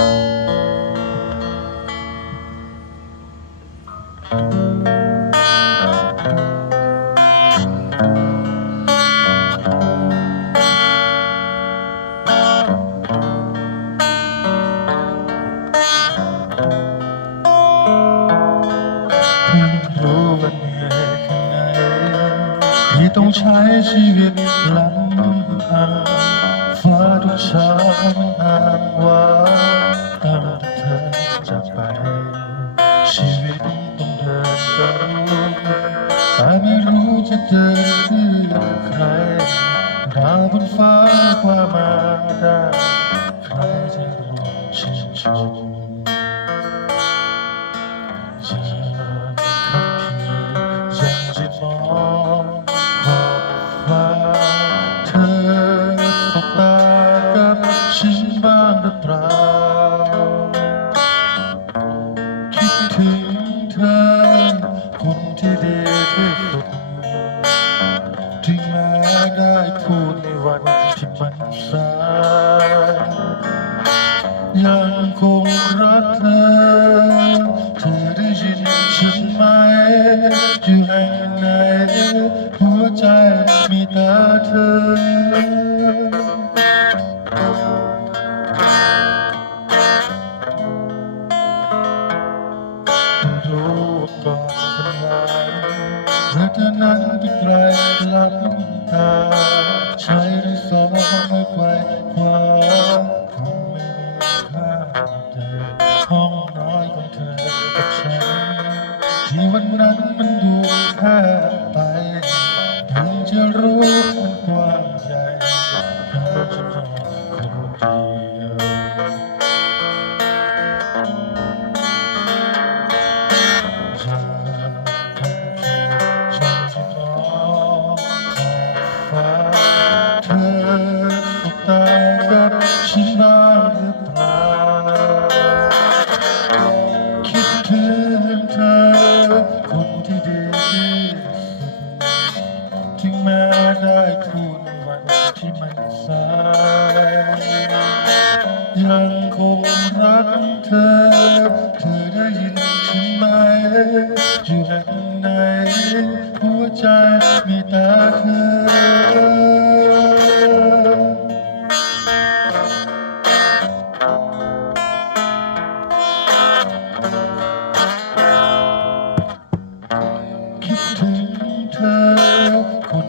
ที่ต้องใช้ชีวิตลำพังฟ้าทุกเช้าอ้างว่าตามแต่เธ อจากไปชีวิตต้องเดินไปรู้แต่ไม่รู้จะเฉันไหมอยู่แห่งไหนหัวใจมีแต่เธอ รู้ว่าก่อนเป็นวันและเธอนั้นที่ไกลลังตาใช้หรือสองไม่ไกวคว้าคงไม่มีค่าแต่ห้อ วันนั้นมันดูแค่ สายยังคงรักเธอ เธอได้ยินฉันไหมอยู่แห่งไหนหัวใจมีแต่เธอคิดถึงเธอคน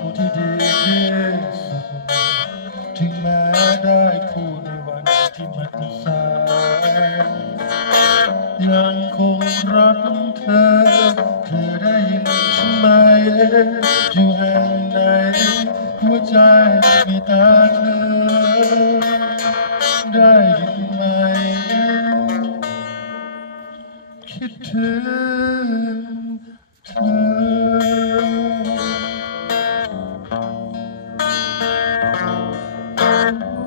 รักเธอ เธอได้ยินฉันไหมอยู่แห่งไหนหัวใจมีตาเธอ ได้ยินไหม คิดถึงเธอ